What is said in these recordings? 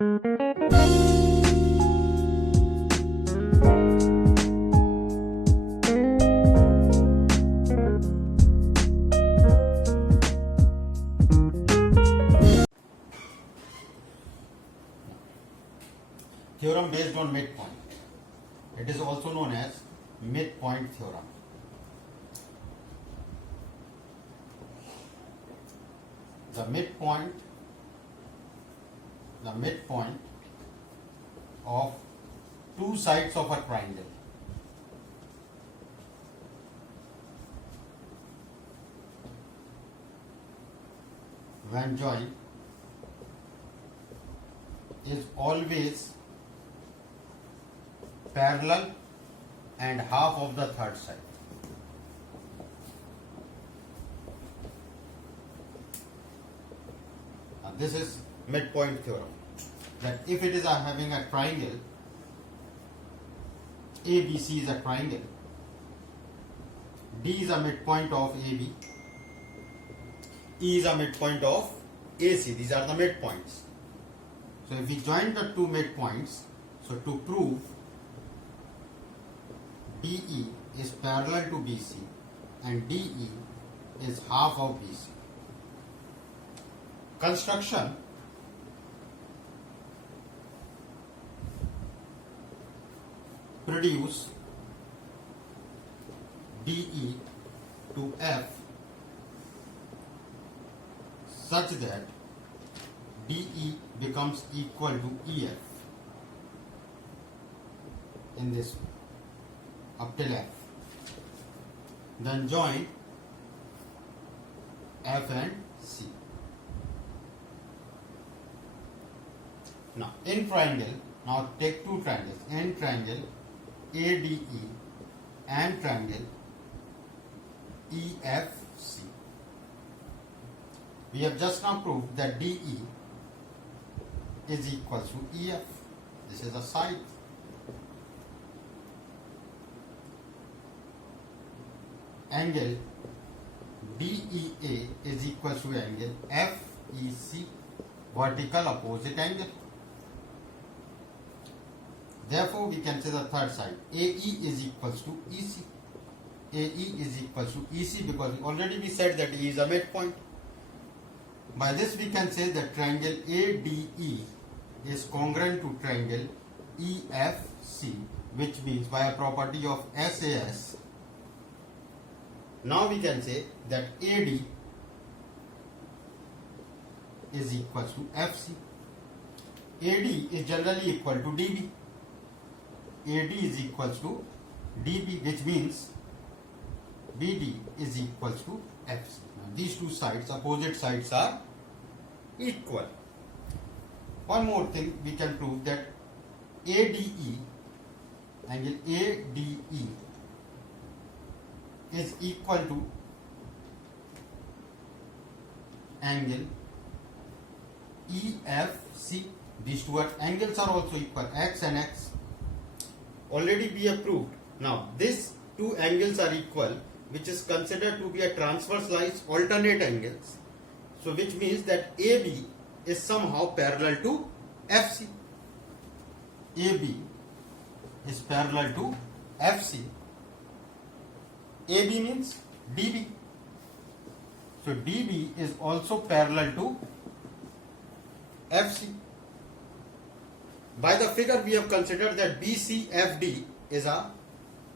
Theorem based on midpoint. It is also known as midpoint theorem. The midpoint of two sides of a triangle. When joined is always parallel and half of the third side. Now this is midpoint theorem, that if it is having a triangle, ABC is a triangle, D is a midpoint of AB, E is a midpoint of AC. These are the midpoints. So if we join the two midpoints, so to prove DE is parallel to BC and DE is half of BC. Construction. Produce DE to F such that DE becomes equal to EF in this way, up till F. Then join F and C. Now in triangle, now take two triangles. In triangle ADE and triangle EFC. We have just now proved that DE is equal to EF. This is a side. Angle DEA is equal to angle FEC, vertical opposite angle. Therefore, we can say the third side AE is equal to EC. AE is equal to EC because already we said that E is a midpoint. By this we can say that triangle ADE is congruent to triangle EFC, which means by a property of SAS. Now we can say that AD is equal to FC. AD is generally equal to DB. AD is equal to DB, which means BD is equal to FC. Now these two sides, opposite sides, are equal. One more thing we can prove, that ADE, angle ADE is equal to angle EFC. These two angles are also equal, X and X. Already we have proved. Now these two angles are equal, which is considered to be a transverse lines, alternate angles. So which means that AB is somehow parallel to FC. AB is parallel to FC. AB means DB. So DB is also parallel to FC. By the figure we have considered that BCFD is a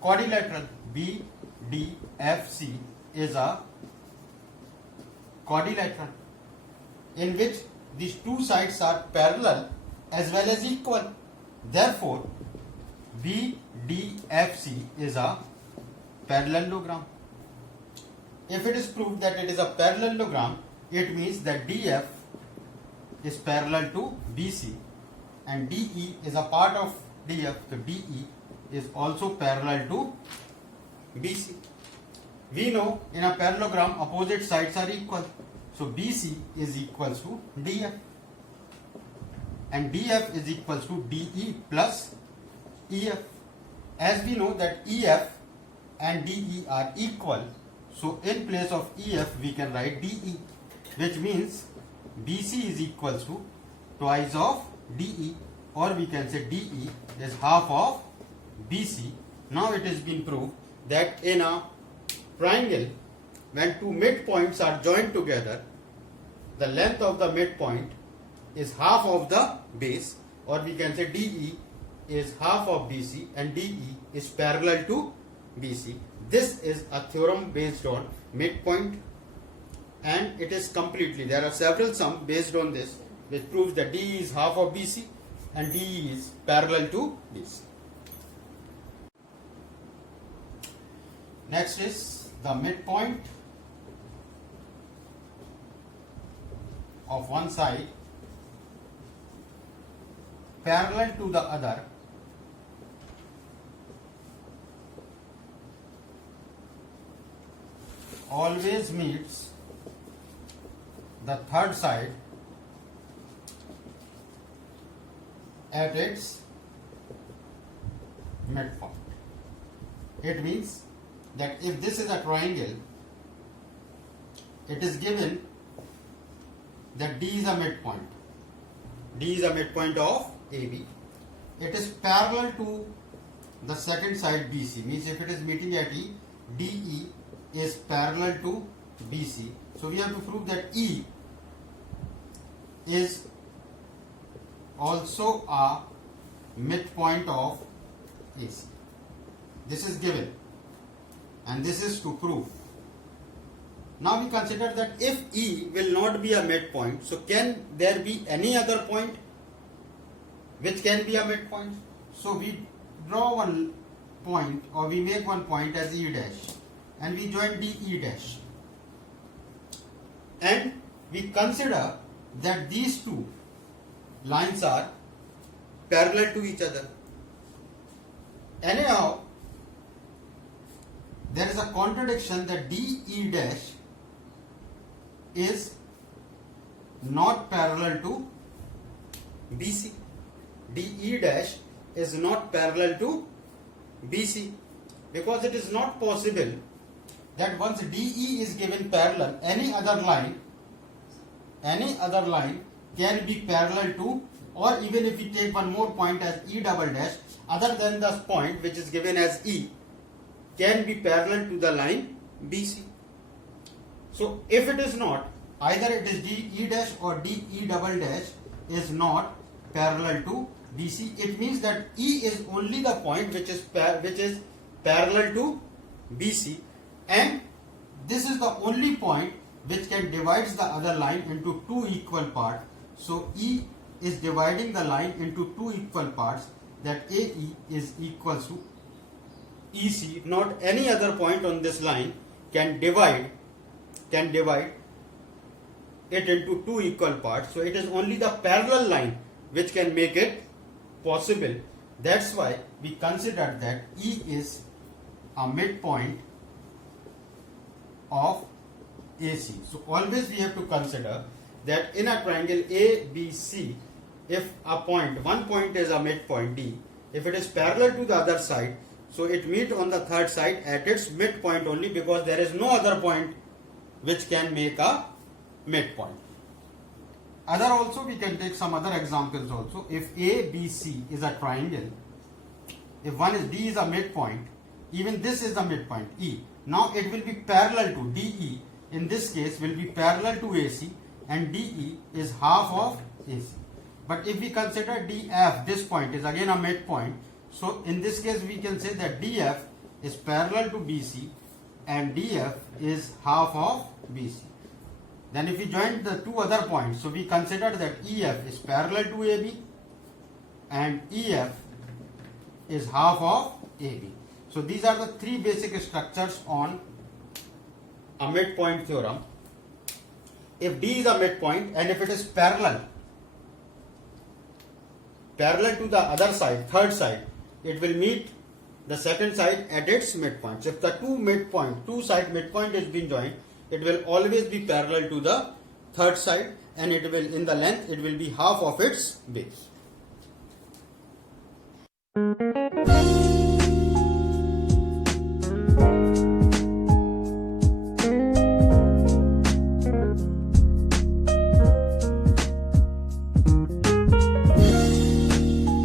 quadrilateral. BDFC is a quadrilateral in which these two sides are parallel as well as equal. Therefore, BDFC is a parallelogram. If it is proved that it is a parallelogram, it means that DF is parallel to BC and DE is a part of DF. So DE is also parallel to BC. We know in a parallelogram opposite sides are equal. So BC is equal to DF and DF is equal to DE plus EF. As we know that EF and DE are equal, so in place of EF we can write DE, which means BC is equal to twice of DE, or we can say DE is half of BC. Now it has been proved that in a triangle, when two midpoints are joined together, the length of the midpoint is half of the base, or we can say DE is half of BC and DE is parallel to BC. This is a theorem based on midpoint, and it is completely, there are several sums based on this which proves that DE is half of BC and DE is parallel to BC. Next is the midpoint of one side parallel to the other always meets the third side at its midpoint. It means that if this is a triangle, it is given that D is a midpoint. D is a midpoint of AB. It is parallel to the second side BC. Means if it is meeting at E, DE is parallel to BC. So we have to prove that E is also a midpoint of AC. This is given, and this is to prove. Now we consider that if E will not be a midpoint, so can there be any other point which can be a midpoint? So we draw one point, or we make one point as E dash, and we join DE dash, and we consider that these two lines are parallel to each other. Anyhow, there is a contradiction that DE dash is not parallel to BC. DE dash is not parallel to BC, because it is not possible that once DE is given parallel, any other line can be parallel to, or even if we take one more point as E double dash, other than the point which is given as E, can be parallel to the line BC. So if it is not, either it is DE dash or DE double dash is not parallel to BC, it means that E is only the point which is parallel to BC, and this is the only point which can divide the other line into two equal parts. So E is dividing the line into two equal parts, that AE is equals to EC. Not any other point on this line can divide it into two equal parts. So it is only the parallel line which can make it possible. That's why we consider that E is a midpoint of AC. So always we have to consider that in a triangle ABC, if one point is a midpoint D, if it is parallel to the other side, so it meets on the third side at its midpoint only, because there is no other point which can make a midpoint. Other also, we can take some other examples also. If ABC is a triangle, if one is D is a midpoint, even this is the midpoint E. Now it will be parallel to DE. In this case, will be parallel to AC, and DE is half of AC. But if we consider DF, this point is again a midpoint. So in this case, we can say that DF is parallel to BC and DF is half of BC. Then if we join the two other points, so we consider that EF is parallel to AB and EF is half of AB. So these are the three basic structures on a midpoint theorem. If D is a midpoint and if it is parallel to the other side, third side, it will meet the second side at its midpoint. So if the two side midpoint is being joined, it will always be parallel to the third side, and it will, in the length, it will be half of its base.